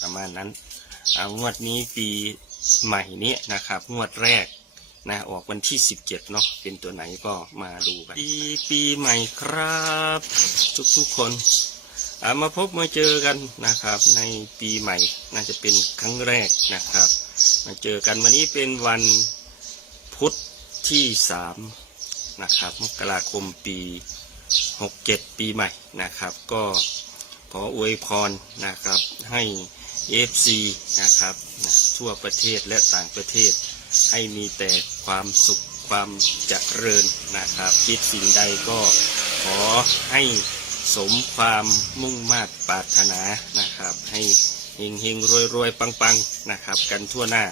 ประมาณนั้นอ่างวดนี้ปีใหม่นี้นะครับ งวดแรกนะออกวันที่ 17เนาะเป็นตัวไหนก็มาดูกันปีปีใหม่ครับ ทุกทุกๆคนอ่ามาพบมาเจอกันนะครับ ในปีใหม่น่าจะเป็นครั้งแรกนะครับ มาเจอกันวันนี้เป็นวันพุธที่สามนะครับมกราคมปี 67 ปีใหม่นะครับ ก็ขออวยพรนะครับให้ FC นะครับนะทั่วประเทศและต่างประเทศ ให้มีแต่ความสุขความเจริญนะครับ คิดสิ่งใดก็ขอให้สมความมุ่งมา่ปรารถนานะครับ ให้เฮงเฮงรวยรวยปังปังนะครับ กันทั่วหน้า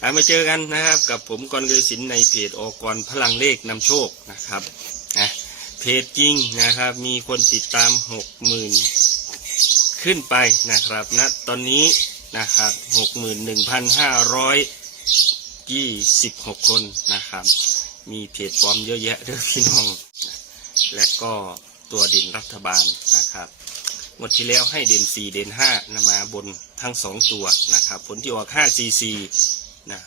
เอามาเจอกันนะครับ กับผมกรเกศินในเพจอกรพลังเลขนำโชคนะครับนะเพจจริงนะครับ มีคนติดตามหกหมื่น ขึ้นไปนะครับณตอนนี้นะครับหกหมื่นหนึ่งพันห้าร้อยยี่สิบหกคนนะครับ มีเพจปลอมเยอะแยะเด้อพี่น้อง และก็ตัวเด่นรัฐบาลนะครับงวดที่แล้วให้เด่นสี่เด่นห้านมาบนทั้งสองตัวนะครับ ผลที่ออกห้าซีซีนะ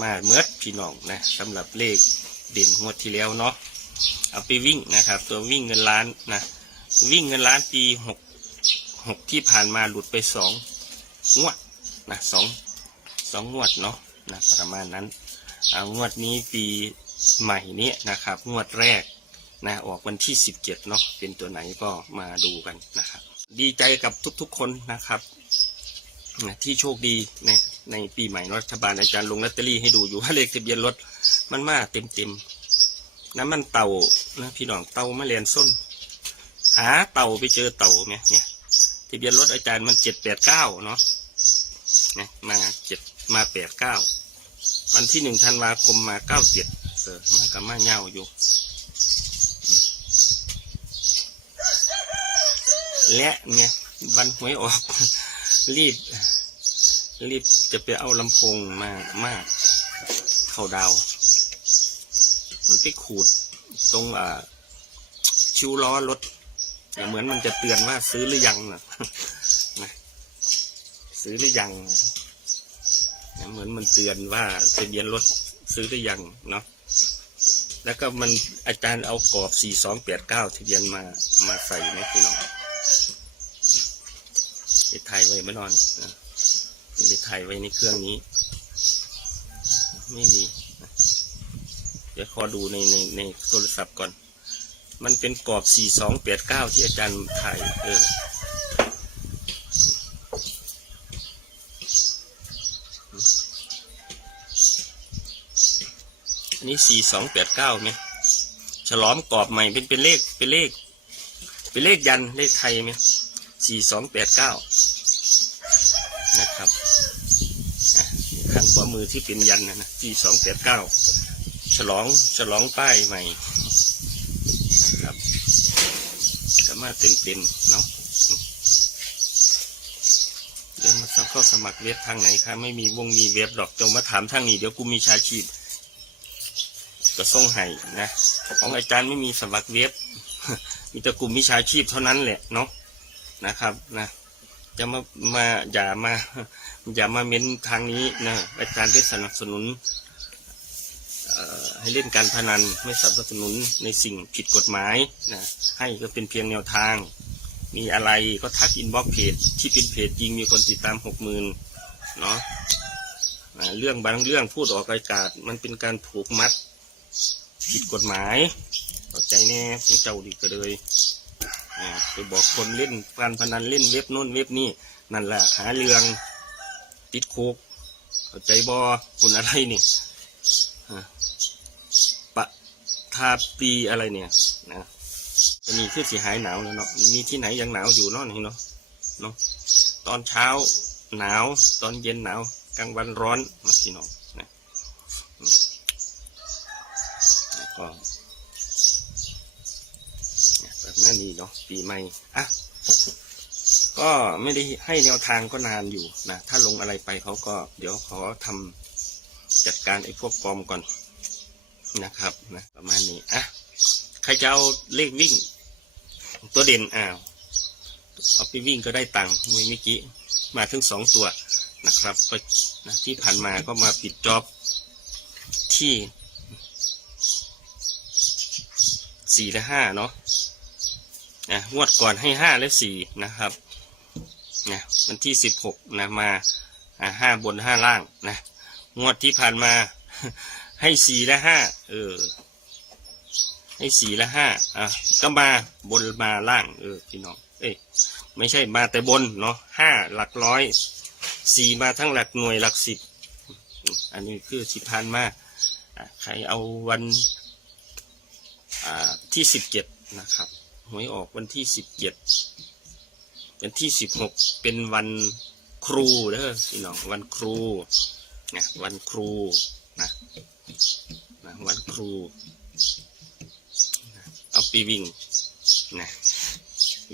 มาเมิดพี่น้องนะสำหรับเลขเด่นงวดที่แล้วเนาะเอาไปวิ่งนะครับ ตัววิ่งเงินล้านนะวิ่งเงินล้านปี หกที่ผ่านมาหลุดไปสองงวดนะสองสองงวดเนาะนะประมาณนั้นอ่างวดนี้ปีใหม่นี้นะครับ งวดแรกนะออกวันที่ 17เนาะเป็นตัวไหนก็มาดูกันนะครับ ดีใจกับทุกๆคนนะครับนะที่โชคดีในในปีใหม่รัฐบาลอาจารย์ลงลอตเตอรี่ให้ดูอยู่ว่าเลขทะเบียนรถมันมาเต็มเต็มๆน้ำมันเต่านะพี่น้องเต่ามาเรียนส้น หาเต่าไปเจอเต่าเนี่ยเนี่ย ทะเบียนรถอาจารย์มันเจ็ดแปดเก้าเนาะนะมาเจ็ดมาแปดเก้าวันที่หนึ่งธันวาคมมาเก้าเจ็ดเออมากับมาเงาอยู่ และเนี่ยวันหวยออก รีบ รีบจะไปเอาลำโพงมามาเข้าดาว มันไปขูดตรงอ่าชิวล้อรถ เหมือนมันจะเตือนว่าซื้อหรือยังนะนะซื้อหรือยังเหมือนมันเตือนว่าทะเบียนรถซื้อหรือยังเนาะแล้วก็มันอาจารย์เอากรอบ 4289 ทะเบียนมามาใส่นะพี่น้องไปถ่ายไว้เมื่อนอนนะไม่ได้ถ่ายไว้ในเครื่องนี้ ไม่มี เดี๋ยวขอดูในในในโทรศัพท์ก่อน มันเป็นกรอบ4289ที่อาจารย์ถ่ายเอออันนี้สี่สองแปดเก้าไหมฉลอมกรอบใหม่เป็นเป็นเลขเป็นเลข เป็นเลขยันเลขไทยไหมสี่สองแปดเก้านะครับข้างขวามือที่เป็นยันนะนะสี่สองแปดเก้าฉลองฉลองป้ายใหม่นะครับก็ มาเต็มเต็มๆเนาะเดี๋ยวมาสัมเข้าสมัครเว็บทางไหนคะไม่มีวงมีเว็บหรอกจงมาถามทางนี้เดี๋ยวกูมีชาชีพก็ส่งให้นะของอาจารย์ไม่มีสมัครเว็บมีแต่กลุ่มวิชาชีพเท่านั้นแหละเนาะนะครับนะจะมามาอย่ามาอย่ามาเม้นทางนี้นะอาจารย์ได้สนับสนุน ให้เล่นการพนันไม่สนับสนุนในสิ่งผิดกฎหมายนะให้ก็เป็นเพียงแนวทาง มีอะไรก็ทักอินบ็อกเพจที่เป็นเพจจริงมีคนติดตามหกหมื่นเนาะเรื่องบางเรื่องพูดออกอากาศ มันเป็นการผูกมัด ผิดกฎหมายเข้าใจแน่พวกเจ้าดีก็เลยไปบอกคนเล่นการพนันเล่นเว็บโน้นเว็บนี่นั่นแหละหาเรื่องติดคุกเข้าใจบอคุณอะไรนี่ ทาปีอะไรเนี่ยนะจะมีที่สีหายหนาวแล้วเนาะมีที่ไหนยังหนาวอยู่เนาะนี่เนาะเนาะตอนเช้าหนาว ตอนเย็นหนาวกลางวันร้อนมาพี่น้องนะก็นี่ยแบบนั้นนี่เนาะปีใหม่อะก็ไม่ได้ให้แนวทางก็นานอยู่นะถ้าลงอะไรไปเขาก็เดี๋ยวขอทำจัดการไอ้พวกปลอมก่อน นะครับนะประมาณนี้อะใครจะเอาเลขวิ่ง ตัวเด่นอ้าวเอาไปวิ่งก็ได้ตังค์ไม่เมื่อกี้มาถึงสองตัวนะครับก็นะที่ผ่านมาก็มาปิดจอบที่สี่และห้าเนาะนะงวดก่อนให้ห้าและสี่นะครับนะวันที่สิบหกนะมาอ่าห้าบนห้าล่างนะงวดที่ผ่านมา ให้สี่และห้าเออ ให้สี่และห้าอะก็มาบนมาล่าง เออพี่น้องเอ้ยไม่ใช่มาแต่บนเนาะห้าหลักร้อยสี่มาทั้งหลักหน่วยหลักสิบอันนี้คือสิพันมาอะใครเอาวันอ่าที่สิบเจ็ดนะครับหวยออกวันที่สิบเจ็ดวันที่สิบหกเป็นวันครูเด้อพี่น้องวันครูนะวันครู นะวันครูเอาไปวิ่งนะ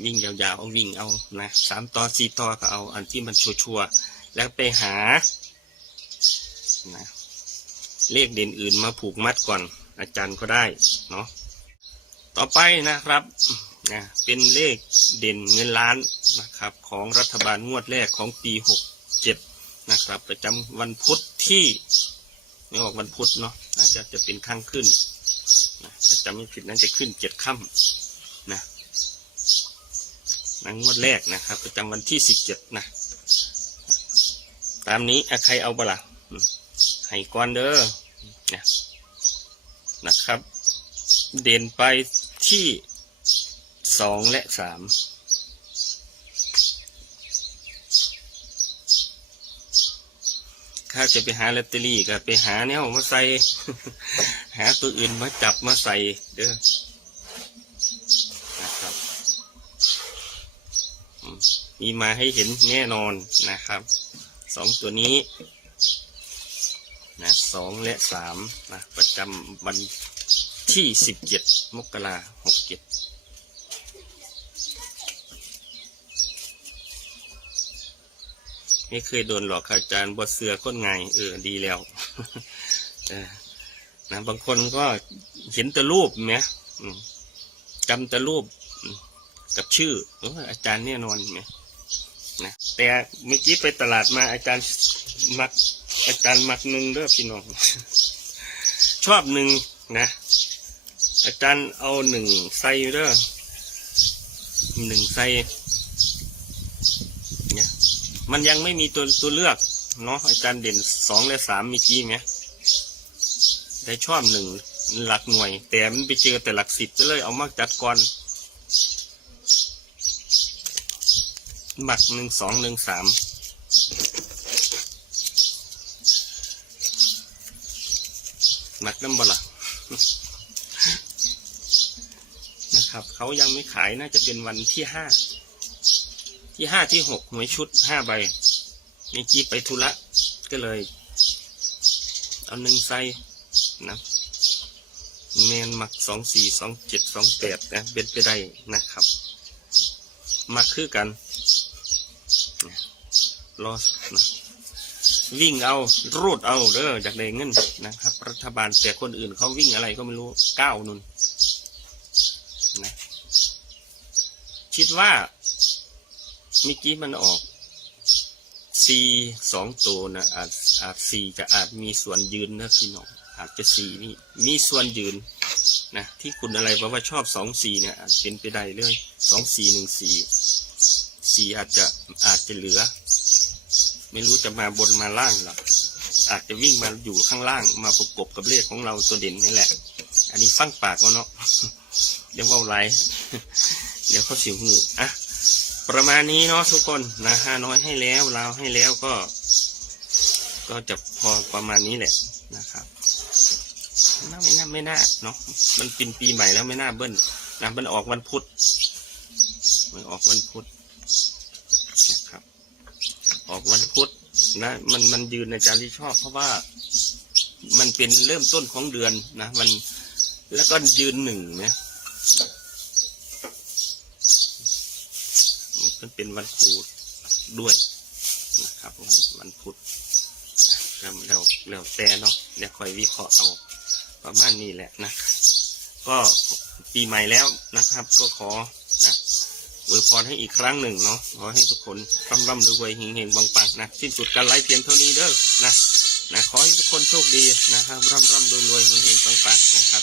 วิ่งยาวๆเอาวิ่งเอานะสามต่อสี่ต่อก็เอาอันที่มันชัวร์ๆแล้วไปหานะเลขเด่นอื่นมาผูกมัดก่อน อาจารย์ก็ได้เนาะต่อไปนะครับนะเป็นเลขเด่นเงินล้านนะครับ ของรัฐบาลงวดแรกของปีหกเจ็ดนะครับ ประจำวันพุธที่ ไม่ออกวันพุธเนาะน่าจจะจะเป็นข้างขึ้นนะถ้าจำไม่ผิดนั้นจะขึ้นเจ็ดค่ำนะนะงวดแรกนะครับประจำวันที่สิบเจ็ดนะ ตามนี้ใครเอาบละอืมให้ก่อนเด้อนะนะครับ เด่นไปที่สองและสาม ถ้าจะไปหาลอตเตอรี่ก็ไปหาแนวมาใส่ หาตัวอื่นมาจับมาใส่เด้อนะครับมมีมาให้เห็นแน่นอนนะครับสองตัวนี้นะสองและสามนะประจำวันที่สิบเจ็ดมกราหกเจ็ด ไม่เคยโดนหลอกอาจารย์บทเสือก้นไงเออดีแล้วนะบางคนก็เห็นแต่รูปไหมจำแต่รูปกับชื่ออออาจารย์แน่นอนไหมนะแต่เมื่อกี้ไปตลาดมาอาจารย์มัก อาจารย์มักหนึ่งเด้อพี่น้อง ชอบหนึ่งนะ อาจารย์เอาหนึ่งใส่เด้อหนึ่งใส่เนี่ย มันยังไม่มีตัวตัวเลือกเนาะอาจารย์เด่นสองและสามเมื่อกี้ไหมได้ชอบหนึ่งหลักหน่วย แต่มันไปเจอแต่หลักสิบก็เลยเอามากจัดก่อนหมักหนึ่งสองหนึ่งสามหมักน้ำบละนะครับ เขายังไม่ขายน่าจะเป็นวันที่ห้า ที่ห้าที่หกหวยชุดห้าใบมีจีไปธุระก็เลย เอาหนึ่งไซนะแมนมักสองสี่สองเจ็ดสองแปดนะเป็นไปได้นะครับ มักคือกันรอนะวิ่งเอารูดเอาเด้อจากได้เงินนะครับ รัฐบาลแต่คนอื่นเขาวิ่งอะไรก็ไม่รู้ก้าวนุนนะคิดว่า เมื่อกี้มันออกซีสองตัวนะอาจอาจซีจะอาจมีส่วนยืนนะพี่น้องอาจจะสีนี่มีส่วนยืนนะที่คุณอะไรบอกว่าชอบสองสี่เนี่ยอาจเป็นไปได้เลยสองสี่หนึ่งสี่สี่อาจจะอาจจะเหลือ ไม่รู้จะมาบนมาล่างหรอกอาจจะวิ่งมาอยู่ข้างล่างมาประกบกับเลขของเราตัวเด่นนี่แหละ อันนี้ฟังปากก็เนาะเดี๋ยวเว่าไรเดี๋ยวเขาสียหูอะ ประมาณนี้เนาะทุกคนนะห้าน้อยให้แล้วลาวให้แล้วก็ ก็จะพอประมาณนี้แหละนะครับน่าไม่น่าไม่น่าเนาะมันเป็นปีใหม่แล้วไม่น่าเบิ้ลนะมันออกวันพุธมันออกวันพุธนะครับ ออกวันพุธนะมันมันยืนในจารย์ที่ชอบ เพราะว่ามันเป็นเริ่มต้นของเดือนนะ มันแล้วก็ยืนหนึ่งนะ มัน เป็นวันครูด้วยนะครับวันวันพุธแล้วแล้วแล้วแต่เนาะเดี๋ยวคอยวิเคราะห์เอาประมาณนี้แหละนะ ก็ปีใหม่แล้วนะครับ ก็ขออะอวยพรให้อีกครั้งหนึ่งเนาะขอให้ทุกคนร่ำร่ำรวยๆเฮงๆปังๆนะสิ้นสุดการไลฟ์เพียงเท่านี้เด้อนะนะขอให้ทุกคนโชคดีนะครับร่ำร่ำรวยๆเฮงๆปังๆนะครับ